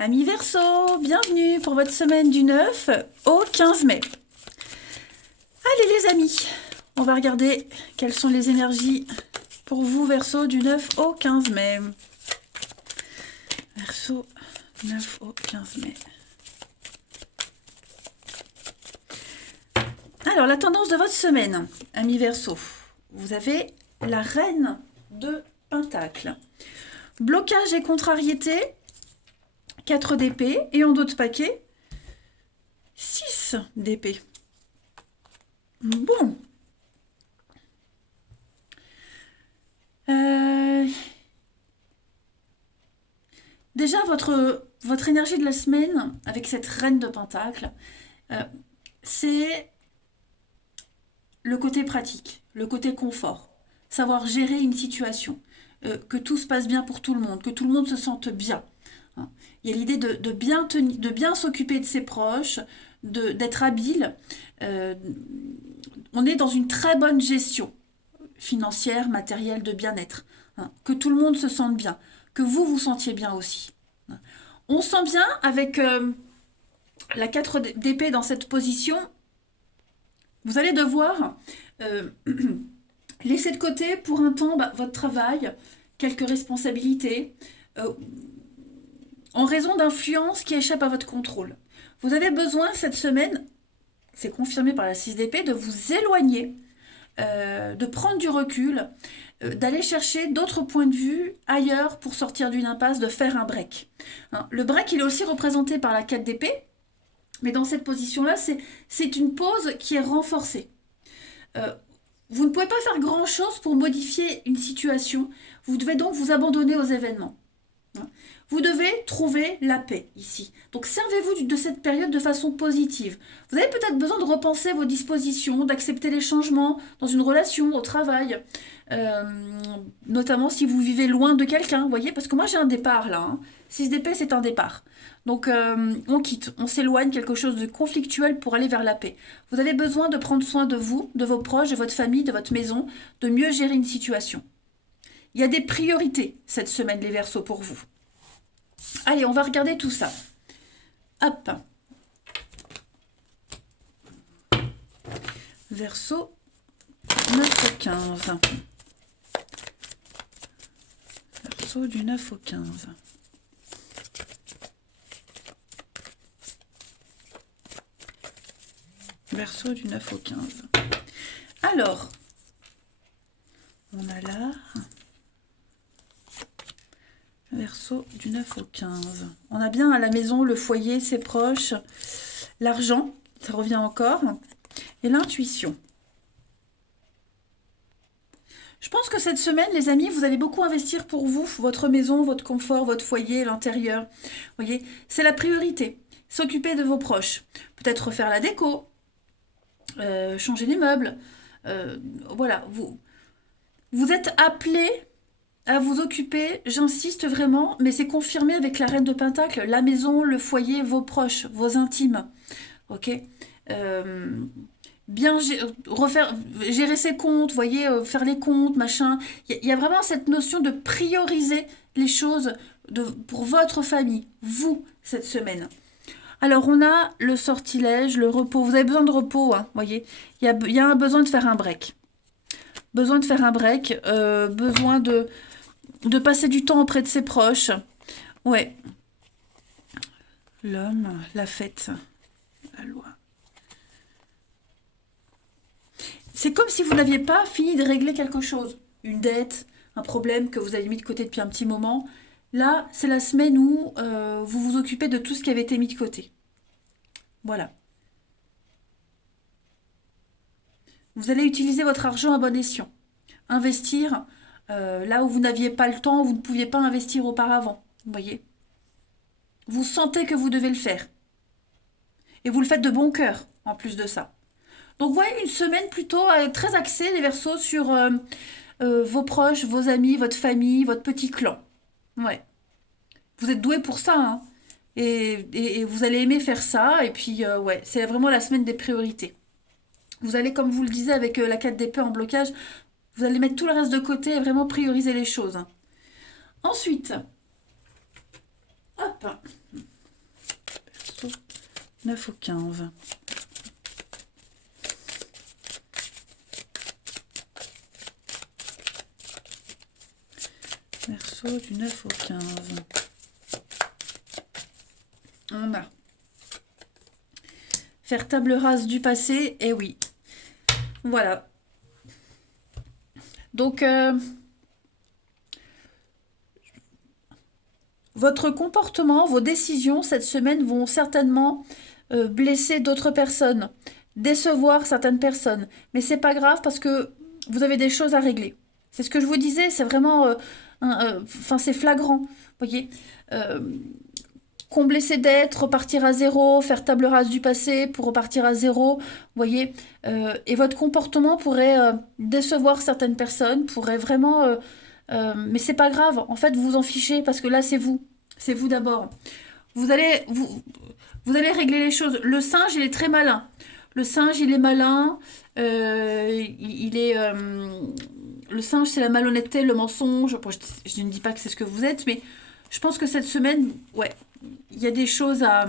Amis Verseau, bienvenue pour votre semaine du 9 au 15 mai. Allez les amis, on va regarder quelles sont les énergies pour vous Verseau du 9 au 15 mai. Verseau, 9 au 15 mai. Alors la tendance de votre semaine, amis Verseau, vous avez la reine de Pentacle. Blocage et contrariété, 4 d'épée, et en dos de paquet, 6 d'épée. Bon. Déjà, votre énergie de la semaine, avec cette reine de Pentacle, c'est le côté pratique, le côté confort, savoir gérer une situation, que tout se passe bien pour tout le monde, que tout le monde se sente bien. Il y a l'idée de bien s'occuper de ses proches, d'être habile. On est dans une très bonne gestion financière, matérielle, de bien-être. Que tout le monde se sente bien, que vous vous sentiez bien aussi. On sent bien avec la 4 d'épée dans cette position, vous allez devoir laisser de côté pour un temps votre travail, quelques responsabilités, en raison d'influences qui échappent à votre contrôle. Vous avez besoin cette semaine, c'est confirmé par la 6 d'épée, de vous éloigner, de prendre du recul, d'aller chercher d'autres points de vue ailleurs pour sortir d'une impasse, de faire un break. Le break, il est aussi représenté par la 4 d'épée, mais dans cette position-là, c'est une pause qui est renforcée. Vous ne pouvez pas faire grand-chose pour modifier une situation. Vous devez donc vous abandonner aux événements. Vous devez trouver la paix ici. Donc servez-vous de cette période de façon positive. Vous avez peut-être besoin de repenser vos dispositions, d'accepter les changements dans une relation, au travail, notamment si vous vivez loin de quelqu'un, vous voyez, parce que moi j'ai un départ là. 6 d'épée, c'est un départ. Donc on quitte, on s'éloigne, quelque chose de conflictuel pour aller vers la paix. Vous avez besoin de prendre soin de vous, de vos proches, de votre famille, de votre maison, de mieux gérer une situation. Il y a des priorités cette semaine, les Verseaux, pour vous. Allez, on va regarder tout ça. Hop. Verseau 9 au 15. Verseau du 9 au 15. Verseau du 9 au 15. Alors, on a là... Verseau du 9 au 15. On a bien à la maison le foyer, ses proches, l'argent, ça revient encore, et l'intuition. Je pense que cette semaine, les amis, vous allez beaucoup investir pour vous, votre maison, votre confort, votre foyer, l'intérieur. Vous voyez, c'est la priorité. S'occuper de vos proches. Peut-être refaire la déco, changer les meubles. Voilà, vous êtes appelés à vous occuper, j'insiste vraiment, mais c'est confirmé avec la reine de Pentacle, la maison, le foyer, vos proches, vos intimes. Ok, bien gérer ses comptes, voyez, faire les comptes, machin. Il y a vraiment cette notion de prioriser les choses pour votre famille, vous, cette semaine. Alors, on a le sortilège, le repos. Vous avez besoin de repos, hein, voyez. Il y a un besoin de faire un break. Besoin de faire un break, besoin de passer du temps auprès de ses proches. Ouais. L'homme, la fête, la loi. C'est comme si vous n'aviez pas fini de régler quelque chose. Une dette, un problème que vous avez mis de côté depuis un petit moment. Là, c'est la semaine où vous vous occupez de tout ce qui avait été mis de côté. Voilà. Vous allez utiliser votre argent à bon escient. Investir là où vous n'aviez pas le temps, où vous ne pouviez pas investir auparavant. Vous voyez ? Vous sentez que vous devez le faire. Et vous le faites de bon cœur, en plus de ça. Donc, vous voyez, une semaine plutôt très axée, les Verseaux, sur vos proches, vos amis, votre famille, votre petit clan. Ouais. Vous êtes doués pour ça, hein. Et vous allez aimer faire ça. Et puis, ouais, c'est vraiment la semaine des priorités. Vous allez, comme vous le disiez, avec la 4 d'épée en blocage, vous allez mettre tout le reste de côté et vraiment prioriser les choses. Ensuite, hop, 9 au 15. Verseau du 9 au 15. On a faire table rase du passé, et oui. Voilà. Donc, votre comportement, vos décisions cette semaine vont certainement blesser d'autres personnes, décevoir certaines personnes. Mais c'est pas grave parce que vous avez des choses à régler. C'est ce que je vous disais, c'est vraiment... Enfin, c'est flagrant, voyez. Combler ses dettes, repartir à zéro, faire table rase du passé pour repartir à zéro, voyez. Et votre comportement pourrait décevoir certaines personnes, pourrait vraiment... mais c'est pas grave, en fait, vous vous en fichez parce que là, c'est vous. C'est vous d'abord. Vous allez, vous allez régler les choses. Le singe, il est très malin. Le singe, il est malin. Il est... le singe, c'est la malhonnêteté, le mensonge. Bon, je ne dis pas que c'est ce que vous êtes, mais je pense que cette semaine, ouais, il y a des choses à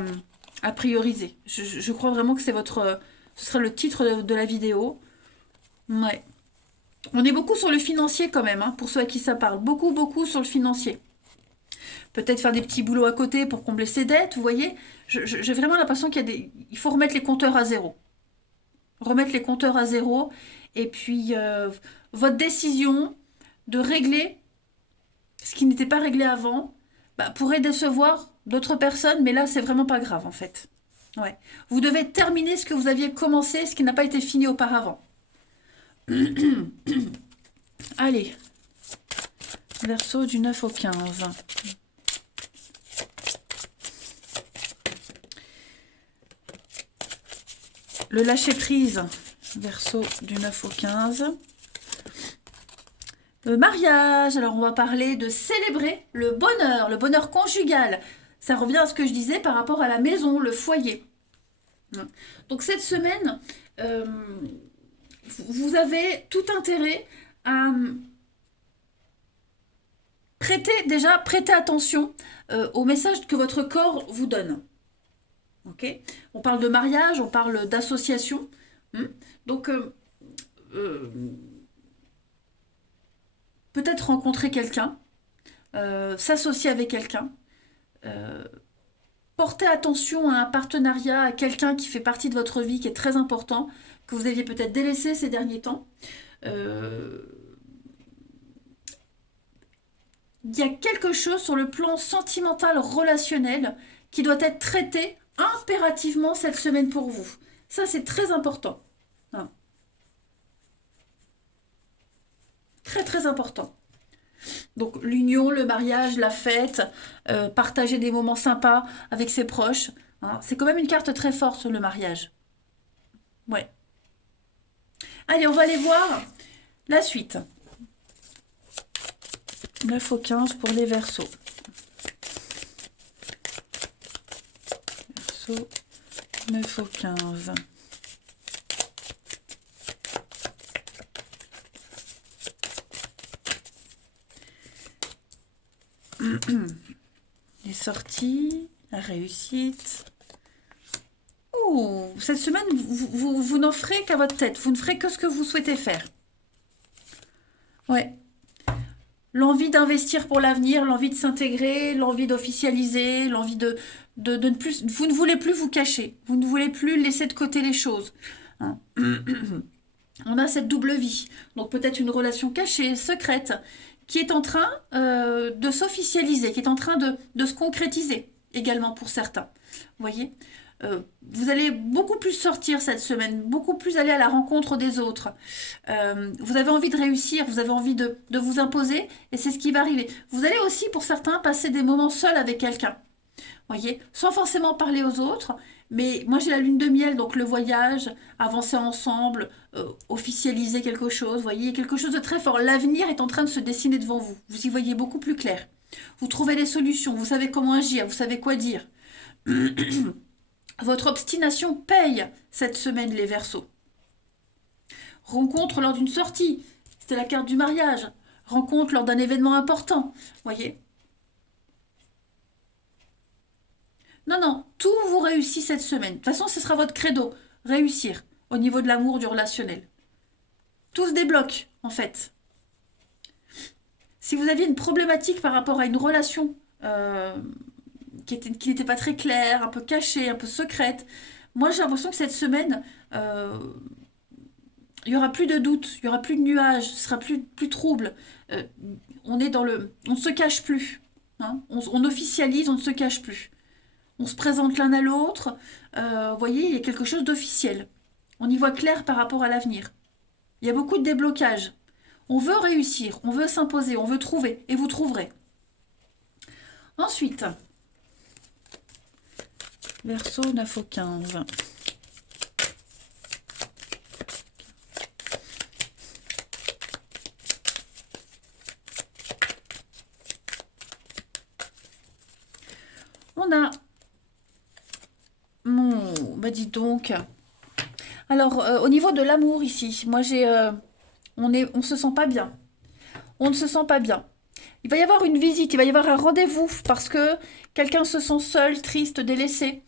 prioriser. Je crois vraiment que c'est votre... ce sera le titre de la vidéo. Ouais. On est beaucoup sur le financier quand même, hein, pour ceux à qui ça parle. Beaucoup, beaucoup sur le financier. Peut-être faire des petits boulots à côté pour combler ses dettes, vous voyez. J'ai vraiment l'impression qu'il y a des... Il faut remettre les compteurs à zéro. Remettre les compteurs à zéro. Et puis, votre décision de régler ce qui n'était pas réglé avant, bah, pourrait décevoir d'autres personnes, mais là, c'est vraiment pas grave, en fait. Ouais. Vous devez terminer ce que vous aviez commencé, ce qui n'a pas été fini auparavant. Allez. Verseau du 9 au 15. Le lâcher-prise. Verseau du 9 au 15. Le mariage, alors on va parler de célébrer le bonheur conjugal. Ça revient à ce que je disais par rapport à la maison, le foyer. Donc cette semaine, vous avez tout intérêt à prêter attention au message que votre corps vous donne. Okay, on parle de mariage, on parle d'association. Donc, peut-être rencontrer quelqu'un, s'associer avec quelqu'un, porter attention à un partenariat, à quelqu'un qui fait partie de votre vie, qui est très important, que vous aviez peut-être délaissé ces derniers temps. Il y a quelque chose sur le plan sentimental, relationnel, qui doit être traité impérativement cette semaine pour vous. Ça, c'est très important. Hein. Très, très important. Donc, l'union, le mariage, la fête, partager des moments sympas avec ses proches. Hein. C'est quand même une carte très forte, le mariage. Ouais. Allez, on va aller voir la suite. 9 au 15 pour les Verseaux. Verseau 9 au 15. Les sorties, la réussite. Oh, cette semaine, vous n'en ferez qu'à votre tête. Vous ne ferez que ce que vous souhaitez faire. Ouais. L'envie d'investir pour l'avenir, l'envie de s'intégrer, l'envie d'officialiser, l'envie de ne plus... Vous ne voulez plus vous cacher. Vous ne voulez plus laisser de côté les choses. Hein. On a cette double vie. Donc peut-être une relation cachée, secrète, qui est en train de s'officialiser, qui est en train de se concrétiser également pour certains. Vous voyez, vous allez beaucoup plus sortir cette semaine, beaucoup plus aller à la rencontre des autres. Vous avez envie de réussir, vous avez envie de vous imposer, et c'est ce qui va arriver. Vous allez aussi, pour certains, passer des moments seuls avec quelqu'un. Voyez, sans forcément parler aux autres, mais moi j'ai la lune de miel, donc le voyage, avancer ensemble, officialiser quelque chose, voyez, quelque chose de très fort. L'avenir est en train de se dessiner devant vous. Vous y voyez beaucoup plus clair. Vous trouvez des solutions, vous savez comment agir, vous savez quoi dire. Votre obstination paye cette semaine, les Verseaux. Rencontre lors d'une sortie, c'était la carte du mariage. Rencontre lors d'un événement important, voyez. Non, tout vous réussit cette semaine. De toute façon, ce sera votre credo, réussir au niveau de l'amour, du relationnel. Tout se débloque, en fait. Si vous aviez une problématique par rapport à une relation qui n'était pas très claire, un peu cachée, un peu secrète, moi j'ai l'impression que cette semaine, il y aura plus de doutes, il y aura plus de nuages, ce sera plus trouble. Euh, on ne se cache plus. Hein. On officialise, on ne se cache plus. On se présente l'un à l'autre. Vous voyez, il y a quelque chose d'officiel. On y voit clair par rapport à l'avenir. Il y a beaucoup de déblocage. On veut réussir, on veut s'imposer, on veut trouver, et vous trouverez. Ensuite, Verseau 9 au 15. On a... Bah dis donc. Alors, au niveau de l'amour ici, moi on se sent pas bien. On ne se sent pas bien. Il va y avoir une visite, il va y avoir un rendez-vous parce que quelqu'un se sent seul, triste, délaissé.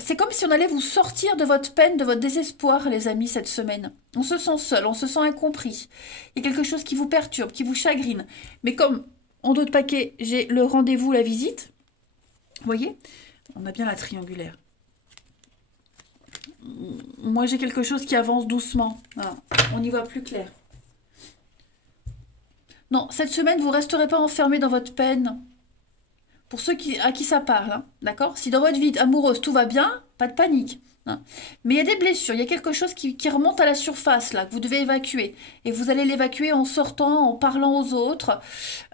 C'est comme si on allait vous sortir de votre peine, de votre désespoir, les amis, cette semaine. On se sent seul, on se sent incompris. Il y a quelque chose qui vous perturbe, qui vous chagrine. Mais comme en dos de paquet, j'ai le rendez-vous, la visite, vous voyez, on a bien la triangulaire. Moi, j'ai quelque chose qui avance doucement. Voilà. On y voit plus clair. Non, cette semaine, vous ne resterez pas enfermé dans votre peine. Pour ceux à qui ça parle, hein, d'accord? Si dans votre vie amoureuse, tout va bien, pas de panique. Hein. Mais il y a des blessures, il y a quelque chose qui remonte à la surface, là, que vous devez évacuer. Et vous allez l'évacuer en sortant, en parlant aux autres.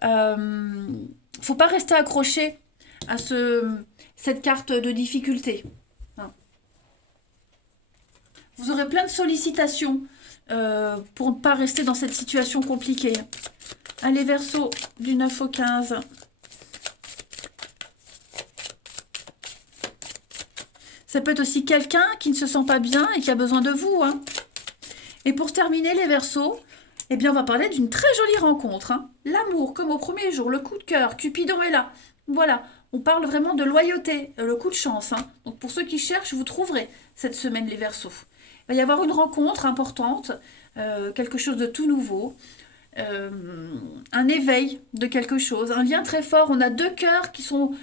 Faut pas rester accroché à cette carte de difficulté. Hein. Vous aurez plein de sollicitations pour ne pas rester dans cette situation compliquée. Allez, Verseau, du 9 au 15. Ça peut être aussi quelqu'un qui ne se sent pas bien et qui a besoin de vous. Hein. Et pour terminer, les Verseaux, eh bien, on va parler d'une très jolie rencontre. Hein. L'amour, comme au premier jour, le coup de cœur, Cupidon est là. Voilà, on parle vraiment de loyauté, le coup de chance. Hein. Donc, pour ceux qui cherchent, vous trouverez cette semaine, les Verseaux. Il va y avoir une rencontre importante, quelque chose de tout nouveau. Un éveil de quelque chose, un lien très fort. On a deux cœurs qui sont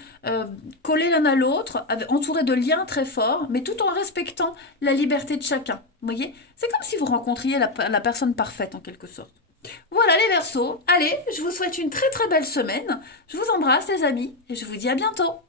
collés l'un à l'autre, entourés de liens très forts, mais tout en respectant la liberté de chacun. Vous voyez, c'est comme si vous rencontriez la personne parfaite en quelque sorte. Voilà les Verseaux. Allez, je vous souhaite une très très belle semaine. Je vous embrasse les amis et je vous dis à bientôt.